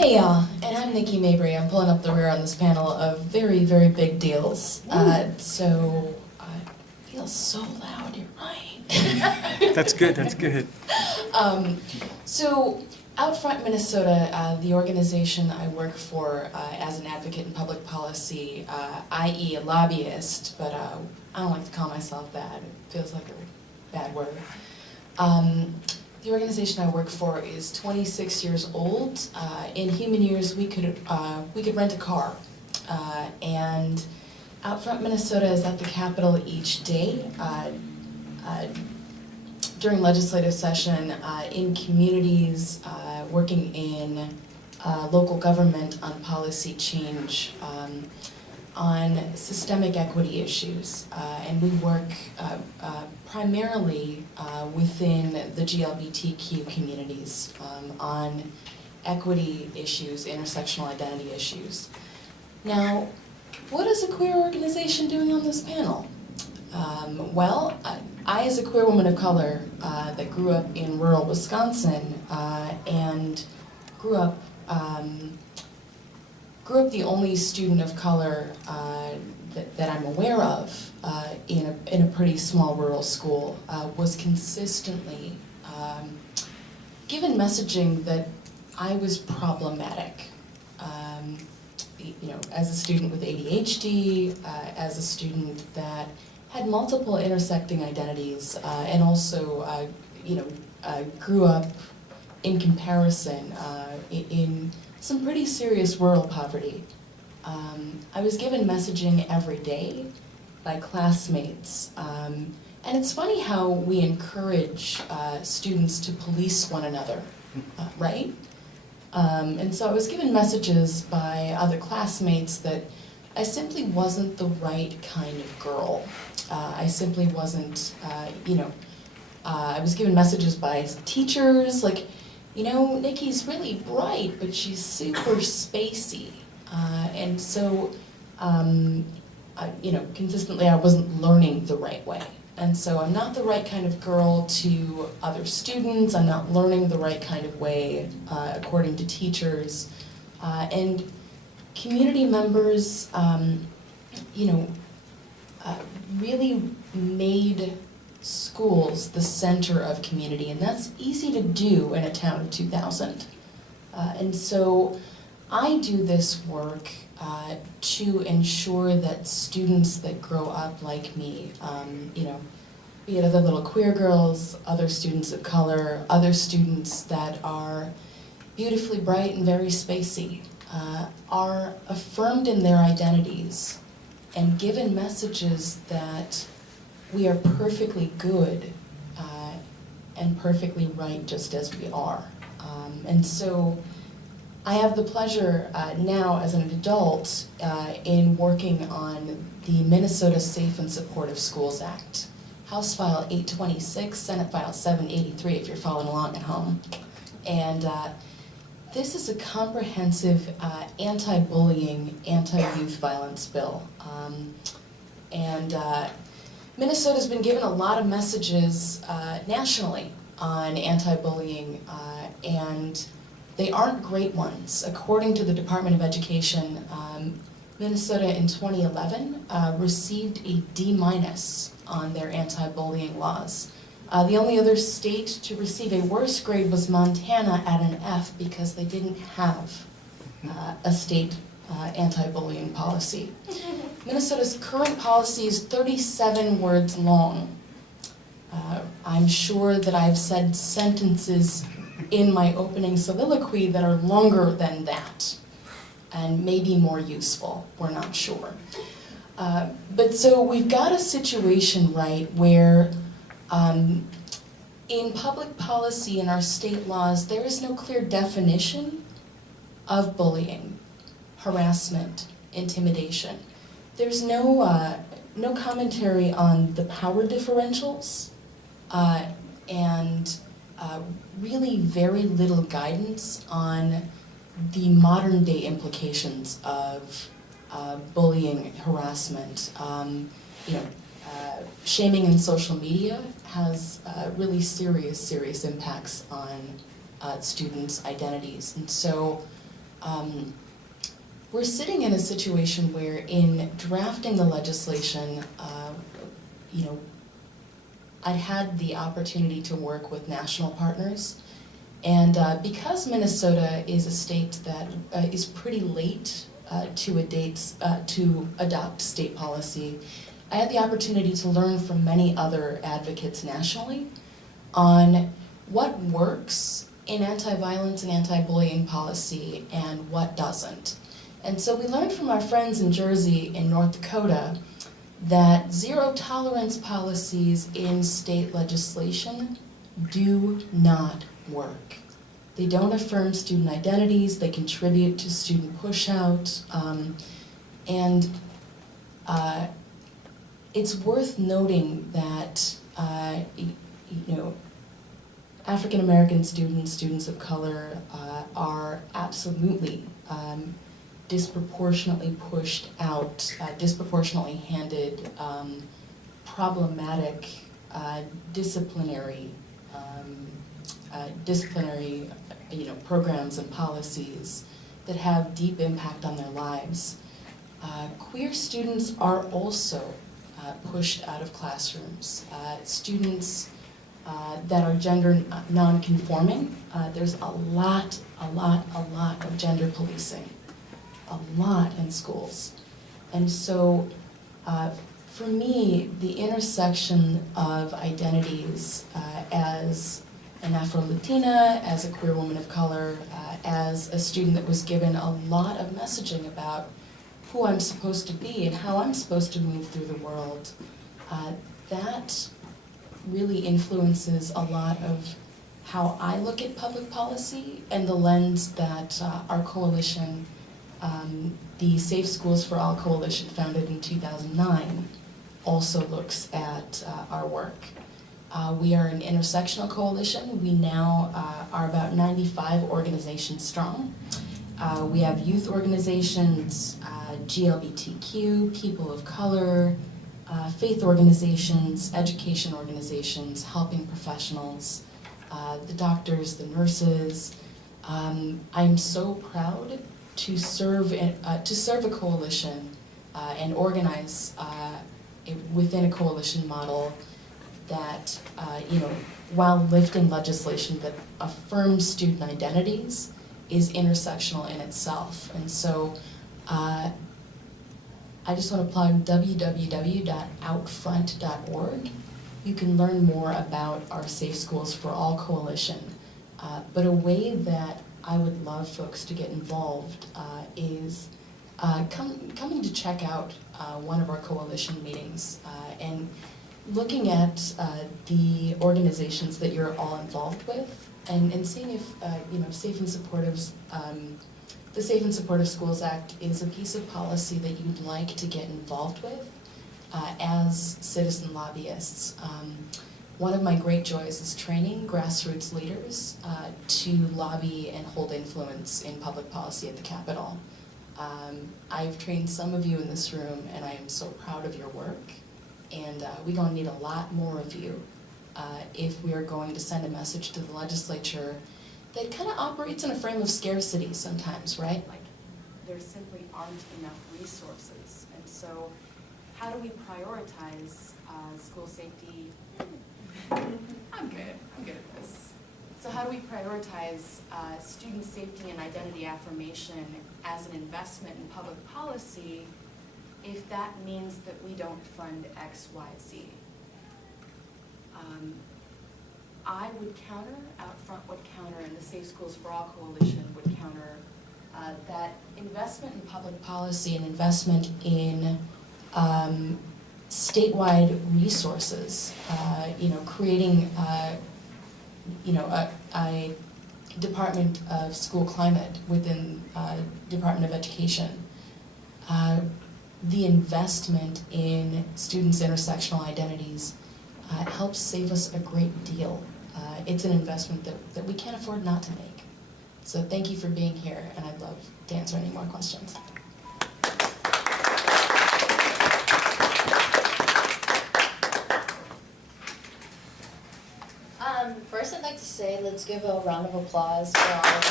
Hey y'all, and I'm Nicque Mabrey. I'm pulling up the rear on this panel of very, very big deals. So it feels so loud, you're right. That's good, that's good. So OutFront Minnesota, the organization I work for as an advocate in public policy, i.e. a lobbyist, but I don't like to call myself that. It feels like a bad word. The organization I work for is 26 years old. In human years, we could rent a car, and OutFront Minnesota is at the Capitol each day during legislative session, in communities, working in local government on policy change, on systemic equity issues, and we work primarily within the GLBTQ communities on equity issues, intersectional identity issues. Now, what is a queer organization doing on this panel? Well, I, as a queer woman of color that grew up in rural Wisconsin and grew up the only student of color that I'm aware of in a pretty small rural school, was consistently given messaging that I was problematic. As a student with ADHD, as a student that had multiple intersecting identities, and also grew up in comparison in some pretty serious rural poverty. I was given messaging every day by classmates. And it's funny how we encourage students to police one another, right? And so I was given messages by other classmates that I simply wasn't the right kind of girl. I simply wasn't, I was given messages by teachers like, Nicky's really bright, but she's super spacey. And so, consistently I wasn't learning the right way. And so I'm not the right kind of girl to other students, I'm not learning the right kind of way according to teachers. And community members, really made schools the center of community, and that's easy to do in a town of 2,000. And so I do this work to ensure that students that grow up like me, be it other little queer girls, other students of color, other students that are beautifully bright and very spacey, are affirmed in their identities and given messages that we are perfectly good and perfectly right just as we are. And so I have the pleasure now as an adult in working on the Minnesota Safe and Supportive Schools Act. House File 826, Senate File 783 if you're following along at home. And this is a comprehensive anti-bullying, anti-youth violence bill. Minnesota's been given a lot of messages nationally on anti-bullying, and they aren't great ones. According to the Department of Education, Minnesota in 2011 received a D- on their anti-bullying laws. The only other state to receive a worse grade was Montana at an F because they didn't have a state anti-bullying policy. Minnesota's current policy is 37 words long. I'm sure that I've said sentences in my opening soliloquy that are longer than that and maybe more useful, we're not sure. But so we've got a situation, right, where in public policy in our state laws, there is no clear definition of bullying, harassment, intimidation. There's no commentary on the power differentials, and really very little guidance on the modern day implications of bullying, harassment. Shaming in social media has really serious impacts on students' identities. And so we're sitting in a situation where in drafting the legislation, you know, I had the opportunity to work with national partners, and because Minnesota is a state that is pretty late to adopt state policy, I had the opportunity to learn from many other advocates nationally on what works in anti-violence and anti-bullying policy and what doesn't. And so we learned from our friends in Jersey and North Dakota that zero tolerance policies in state legislation do not work. They don't affirm student identities, they contribute to student pushout, and it's worth noting that you know, African American students, students of color, are absolutely disproportionately pushed out, disproportionately handed problematic disciplinary programs and policies that have deep impact on their lives. Queer students are also pushed out of classrooms. Students that are gender non-conforming, there's a lot of gender policing, a lot in schools. And so for me, the intersection of identities as an Afro-Latina, as a queer woman of color, as a student that was given a lot of messaging about who I'm supposed to be and how I'm supposed to move through the world, that really influences a lot of how I look at public policy and the lens that our coalition, the Safe Schools for All Coalition, founded in 2009, also looks at our work. We are an intersectional coalition. We now are about 95 organizations strong. We have youth organizations, GLBTQ, people of color, faith organizations, education organizations, helping professionals, the doctors, the nurses. I'm so proud to serve a coalition and organize within a coalition model that, you know, while lifting legislation that affirms student identities, is intersectional in itself. And so I just want to plug www.outfront.org. You can learn more about our Safe Schools for All coalition. But a way that I would love folks to get involved is coming to check out one of our coalition meetings and looking at the organizations that you're all involved with, and seeing if you know, Safe and Supportive's, the Safe and Supportive Schools Act is a piece of policy that you'd like to get involved with as citizen lobbyists. One of my great joys is training grassroots leaders to lobby and hold influence in public policy at the Capitol. I've trained some of you in this room, and I am so proud of your work. And we're going to need a lot more of you if we are going to send a message to the legislature that kind of operates in a frame of scarcity sometimes, right? Like, there simply aren't enough resources. And so, how do we prioritize school safety? I'm good at this. So how do we prioritize student safety and identity affirmation as an investment in public policy if that means that we don't fund X, Y, Z? I would counter, OutFront would counter, and the Safe Schools for All Coalition would counter that investment in public policy and investment in statewide resources, you know, creating, you know, a Department of School Climate within Department of Education. The investment in students' intersectional identities helps save us a great deal. It's an investment that we can't afford not to make. So thank you for being here, and I'd love to answer any more questions. First I'd like to say let's give a round of applause for all of